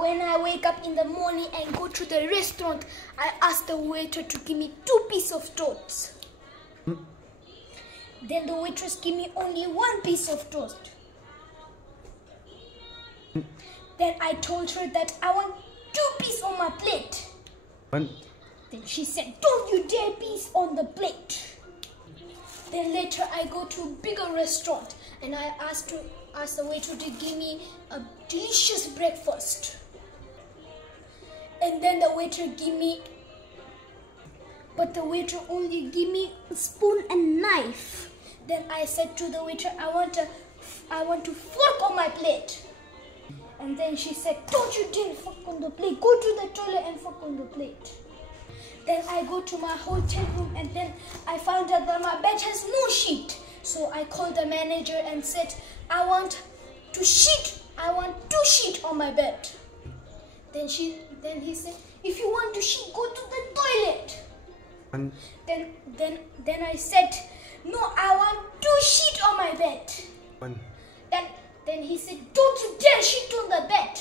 When I wake up in the morning and go to the restaurant, I ask the waiter to give me 2 pieces of toast. Then the waitress give me only 1 piece of toast. Then I told her that I want 2 pieces on my plate. Then she said, "Don't you dare piece on the plate." Then later I go to a bigger restaurant and I ask the waiter to give me a delicious breakfast. And then the waiter give me, but the waiter only give me a spoon and knife. Then I said to the waiter, I want to fork on my plate. And then she said, "Don't you dare fork on the plate. Go to the toilet and fork on the plate." Then I go to my hotel room and then I found out that my bed has no sheet. So I called the manager and said, I want 2 sheets on my bed. Then he said, "If you want to sheet, go to the toilet." Then I said, "No, I want 2 sheets on my bed." Then he said, "Don't you dare shit on the bed."